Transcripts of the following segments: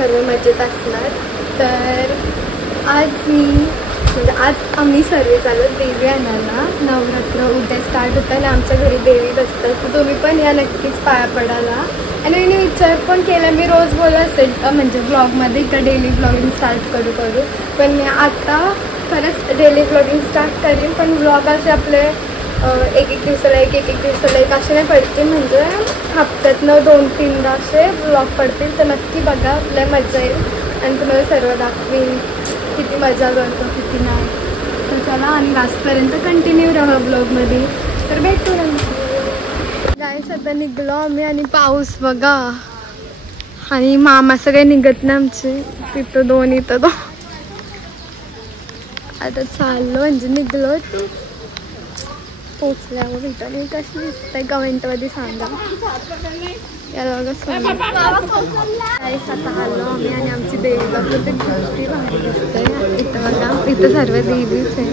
सर्व मजेत असणार. तर आज आम्ही सर्व चालत देवी आणायला. नवरात्र उद्या स्टार्ट होतं आणि आमच्या घरी देवी बसतात, तर तुम्ही पण या नक्कीच पाया पडायला. आणि मी विचार पण केला, मी रोज बोलत असेल म्हणजे ब्लॉगमध्ये का डेली ब्लॉगिंग स्टार्ट करू, पण मी आता खरंच डेली ब्लॉगिंग स्टार्ट करेन. पण ब्लॉग असे आपले एक दिवसाला एक असे नाही पडतील, म्हणजे हप्त्यातनं 2-3दा असे ब्लॉग पडतील. तर नक्की बघा, आपल्या मजा येईल आणि तुम्हाला सर्व दाखवीन किती मजा करतो किती नाही. तर चला आणि लास्टपर्यंत कंटिन्यू राहा ब्लॉगमध्ये. तर भेटू गाईस. आता निघलो आम्ही आणि पाऊस बघा आणि मामा सगळे निघत नाही आमचे, तिथं 2 इथं 2. आता चाललो म्हणजे निघलो. पोचल्यावर इथं कशी दिसतंय कमेंटमध्ये सांगा. याला बघा गाईस. आता आलो आम्ही आणि आमची देवी बघा ते किती भारी दिसतंय. इथं बघा, इथं सर्व देवीच आहे.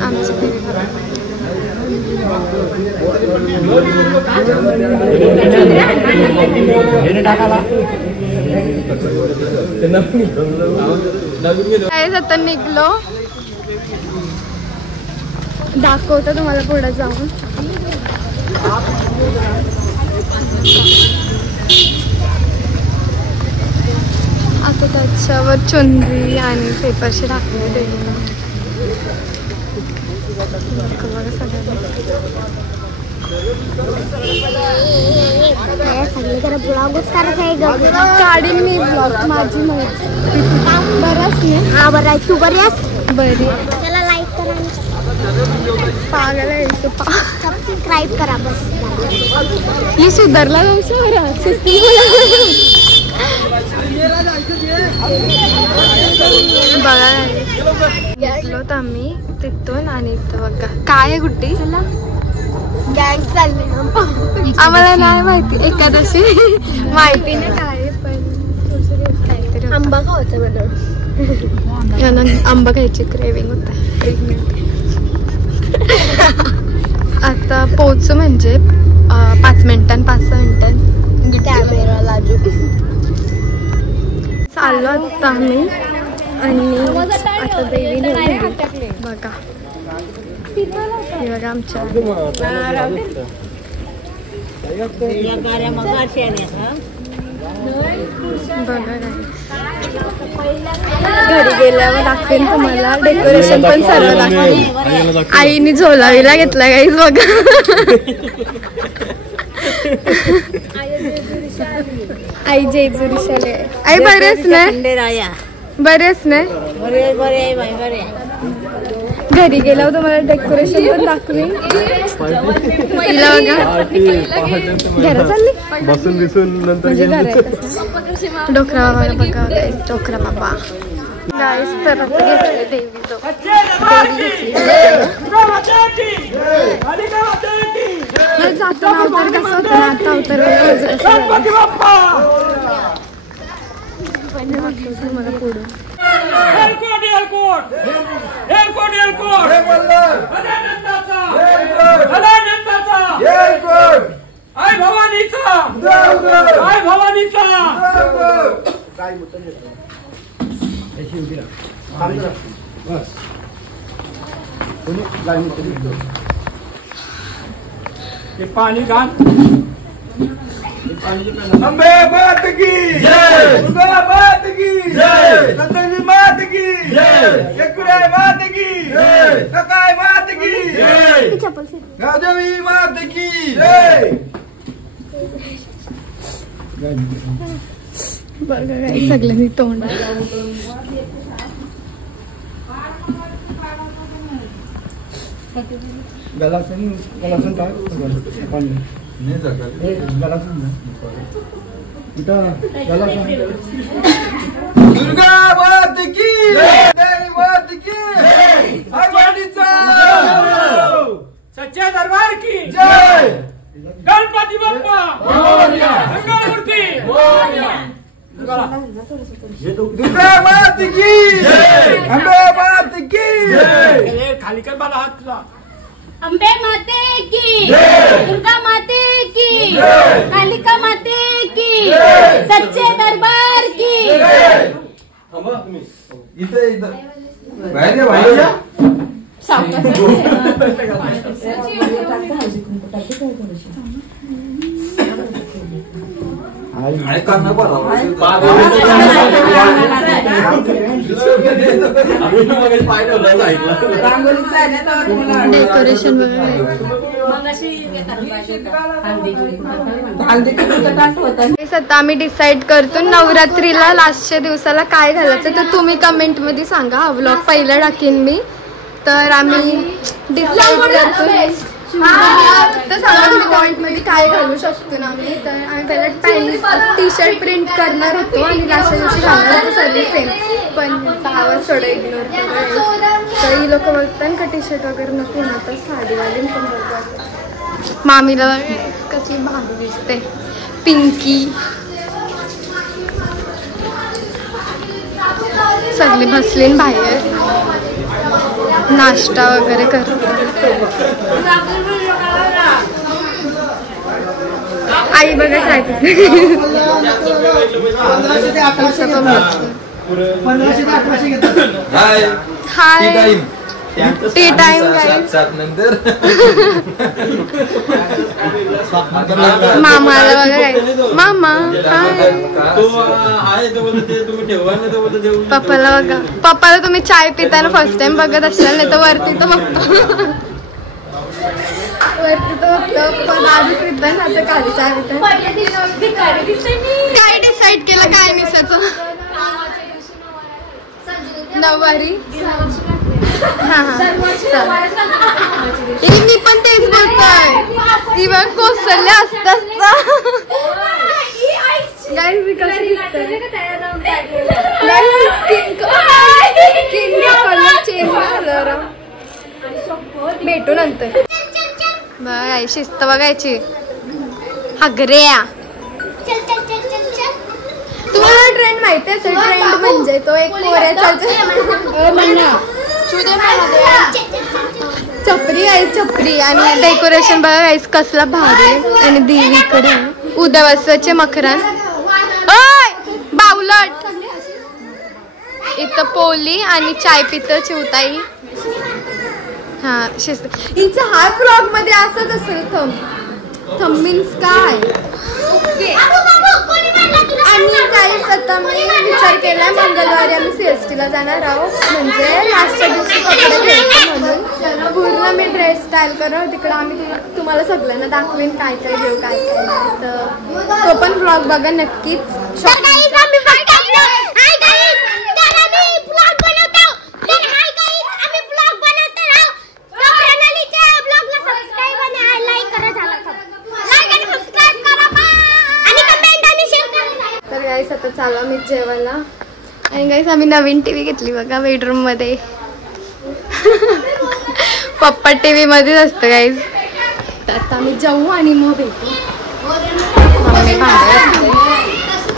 आमची देवी बघा गाईस. आता निघलो, दाखवतो तुम्हाला पुढे जाऊन. आता त्याच्यावर चुनरी आणि पेपरशी टाकले देवीला. बघा सगळ्यांना काढीन मी ब्लॉग माझी माहिती. बराच नाही. हा बरं आहे. तू बरी आहेस? बरी. त्याला लाईक करा, पागल आहे. सबस्क्राईब करा बस. ही सुधारला बघा गेलो तर आम्ही तिथून. आणि इथं बघा काय आहे गुड्डी, गँग चालली. आम्हाला नाही माहिती, एकादशी माहिती नाही काय आहे, पण काहीतरी आंबा खायचा मला. यांना आंबा खायची क्रेविंग होता. 1 मिनिट. आता पोहोचू म्हणजे 5 मिनिटांनी 5-6 मिनिटांनी. कॅमेरा लाजू चाललो आता आम्ही. आणि आता देवी बघा, हे बघा आमच्या बघा. घरी गेल्यावर दाखवेन तुम्हाला. डेकोरेशन पण सर्व दाखवेन. आईने झोलावीला घेतला गाईस बघा. आई जेजुरीशाले. आई बरेच नाही, बरेच नाही. घरी गेल्यावर तुम्हाला डेकोरेशन पण दाखवेन. तिला बघा घरा चालली बसून म्हणजे डोकरा बाबा बघा. डोकरा बाबा गाईस. तर आता घेतले देवीचं. जातो ना अवतार कसं होतं ना, आता अवतार मला पुढं आई भवानीचा पाणी घाल. अंबे मात की जय, दुर्गा मात की जय, नंदनी मात की जय, यकुराई मात की जय, सकाई मात की जय, गावदेवी मात की जय. बघा काय सगळ्यांनी तोंड गलासन टाक पाणी नाही जातात. गलासन दुर्गा मात की जय, देवी मात की जय, भगवानीचा सच्चे दरबार की जय, गणपती बाप्पा मोरया, मंगलमूर्ती मोरया. दुर्गा मात की जय, अंबे मात की जय. खाली कर बाला हात तुला. अंबे माते की जय, दुर्गा माते की जय, कालिका माते की जय, सच्चे दरबार की इथे बाहेर या बाहेर या. आणि काढणार डेकोरेशन आता आम्ही डिसाइड करतो नवरात्रीला लास्टच्या दिवसाला काय घालायचं तर तुम्ही कमेंट मध्ये सांगा. हा व्लॉग पहिला टाकीन मी. तर आम्ही डिसाइड करतो तर सांगा तुम्ही कमेंट मध्ये काय घालू शकतो ना आम्ही. तर आम्ही पहिला पॅन्ट टी शर्ट प्रिंट करणार होतो आणि लास्टच्या दिवशी घालणार होतो सर्व सेम. पण आवाज थोडं इग्नोर केला. तर ही लोक बघतात का टी शर्ट वगैरे नको ना तर साडीवाली पण बघतात. मामीला कशी भारी दिसते पिंकी. सगळी बसली बाहेर नाश्ता वगैरे कर. आई बघा काय हाय टी टाइम नंतर मामाला बघा मामा पप्पाला बघा. पप्पाला तुम्ही चाय पिताना फर्स्ट टाइम बघत असाल नाही तर वरती तर बघतो वरती तर बघतो पण आधी पिताना आता खाली चाय पिता. काय डिसाईड केलं काय निसाचं नऊवारी. मी पण तेच बोलतोय ती बघ कोसळले असतात कलर चेंज झालं. भेटू नंतर बघ शिस्त बघायची. हगऱ्या तुम्हाला ट्रेंड माहिती आहे. ट्रेंड म्हणजे तो एक कोऱ्याचा चपरी आहे चपरी. आणि डेकोरेशन बघा गाईस कसला भारी. आणि देवीकडे उदवासचे मकरन बावलट इथं पोली आणि चाय पितं चिवताई. हा शिस्त हिचा हा ब्लॉग मध्ये असंच असेल. थंब मीन्स काय. आणि काही आता मी विचार केलाय मंगळवारी आम्ही CST ला जाणार आहोत म्हणजे लास्टच्या दिवशी कपडे घ्यायचे म्हणून. पूर्ण मी ड्रेस स्टाईल करणार तिकडं. आम्ही तुम्हाला सगळ्यांना दाखवेन काय काय घेऊ काय काय नाही. तर तो पण ब्लॉग बघा नक्कीच. तर गाईस आता चालू मी जेवायला. आणि गाईस आम्ही नवीन टीव्ही घेतली बघा बेडरूम मध्ये. पप्पा टीव्ही मध्येच असतं गाईस. तर आता आम्ही जाऊ आणि मग भेटू. मम्मी भांडे असते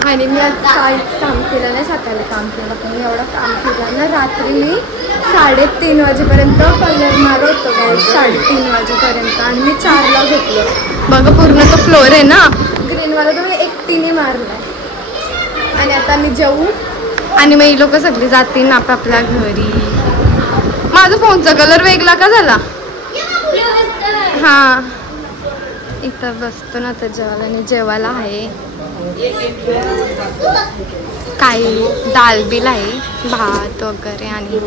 आणि मी आज काहीच काम केलं नाही. सकाळी काम केलं पण मी एवढं काम केलं ना. रात्री मी 3:30 वाजेपर्यंत कलर मारत होतो गाईस 3:30 वाजेपर्यंत. आणि मी 4ला झोपलो. बघा पूर्ण तो फ्लोर आहे ना ग्रीनवाला तो मी एकटीने मारला. आणि आता मी जाऊ आणि मग ही लोक सगळी जातील आपापल्या घरी. माझा फोनचा कलर वेगळा का झाला. हा इथं बसतो ना तर जेवायला. आणि जेवायला आहे काही दाल बिल आहे भात वगैरे आणि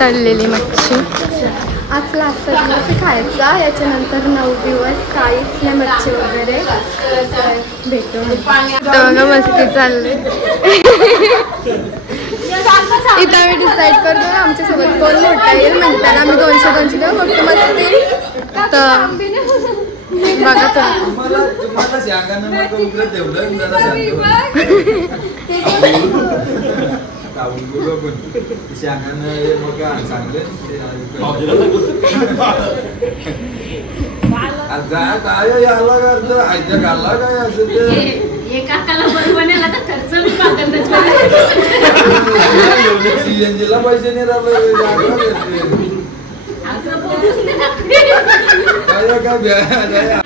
तळलेली मच्छी. आज लास्ट दिवस खायचा. याच्यानंतर 9 दिवस काहीच नाही मच्छी वगैरे. भेटू बघा मस्ती चालले. इथं आम्ही डिसाईड करतो ना आमच्यासोबत कोण मोठा येईल. म्हणताना आम्ही 200 देऊ फक्त मस्ती. तर बघा CNG ला पैसे नाही राहिले.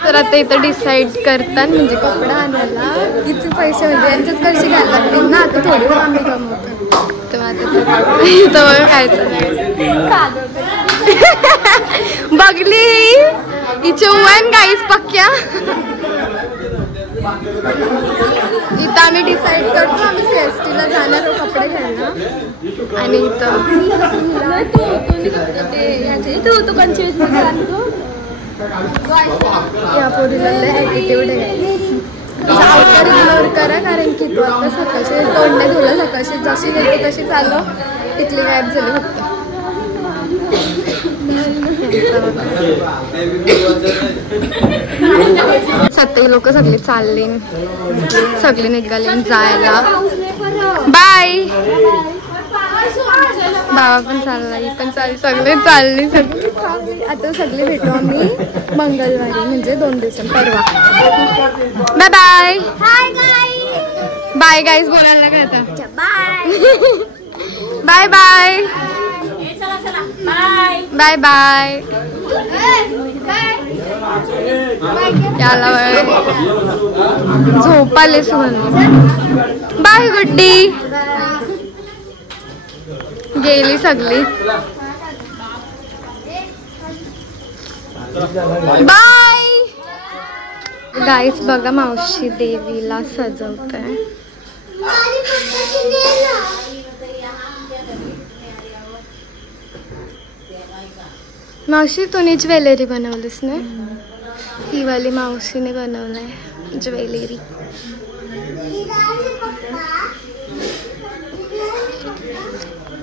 तर आता इथं डिसाईड करतात म्हणजे कपडा आणायला किती पैसे म्हणजे यांच्याच पैसे घ्यायला लागतील ना. आता थोडी वेळ आम्ही कमवतो तेव्हा आता इथं खायचं बघली हिचे वन गाईस पक्क्या. इथं आम्ही डिसाईड करतो आम्ही CST ला जाणार आहोत कपडे घ्यायला. आणि इथं या पोरीला लय ॲटिट्यूड आहे. अवतार इग्नोर करा कारण की तू आता सकाळची तोंड नाही धुलं सकाळची जशी गेली तशी चालू इथली गायब झाली फक्त. सत्ताई लोक सगळी चालली सगळे निघाले जायला. बाय. बाबा पण चालला ही पण चालली सगळे चालली सगळी. आता सगळे भेटू आम्ही मंगळवारी म्हणजे 2 दिवसांनी परवा. Bye bye. बाय गाईज बोलायला काय आता. Bye bye bye bye. याला झोप आले सुन. बाय गुड्डी. गेली सगळी. Bye guys. बघा मावशी देवीला सजवत आहे. मावशी तूने ज्वेलरी बनवलीस ना. ही वाली मावशीने बनवलंय ज्वेलरी.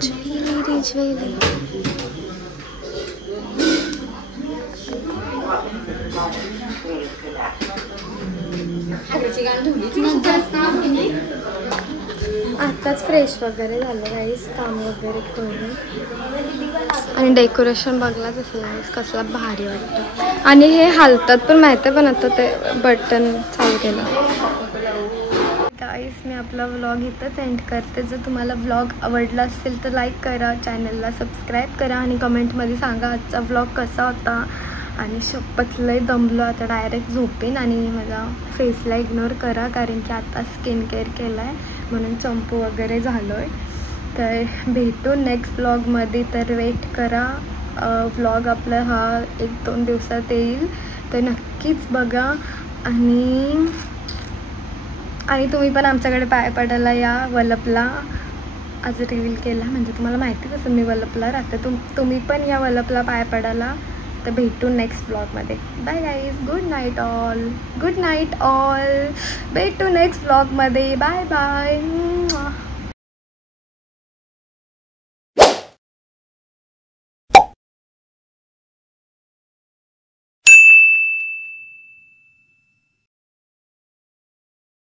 Jewellery jewellery. आताच फ्रेश वगैरे झालं गाईस काम वगैरे करून. आणि डेकोरेशन बघलाच असेल गाईस कसला भारी वाटतं. आणि हे हालतात पण माहिती आहे पण आता ते बटन चालू केलं. गाईस मी आपला व्लॉग इथंच एंड करते. जर तुम्हाला व्लॉग आवडला असेल तर लाईक करा, चॅनलला सबस्क्राईब करा आणि कमेंटमध्ये सांगा आजचा व्लॉग कसा होता. आणि शपथ लय दमलो आता डायरेक्ट झोपेन. आणि मला फेसला इग्नोर करा कारण की आता स्किन केअर केलं आहे म्हणून चंपू वगैरे झालो आहे. तर भेटू नेक्स्ट व्लॉगमध्ये. तर वेट करा व्लॉग आपला हा 1-2 दिवसात येईल तर नक्कीच बघा. आणि तुम्ही पण आमच्याकडे पाय पडायला या. वलपला आज रिव्हील केला म्हणजे तुम्हाला माहितीच असेल मी वलपला राहते. तुम्ही पण या वलपला पाय पडायला. तर भेटू नेक्स्ट ब्लॉगमध्ये. Bye guys. Good night all. Good night all. भेटू नेक्स्ट ब्लॉगमध्ये. Bye bye.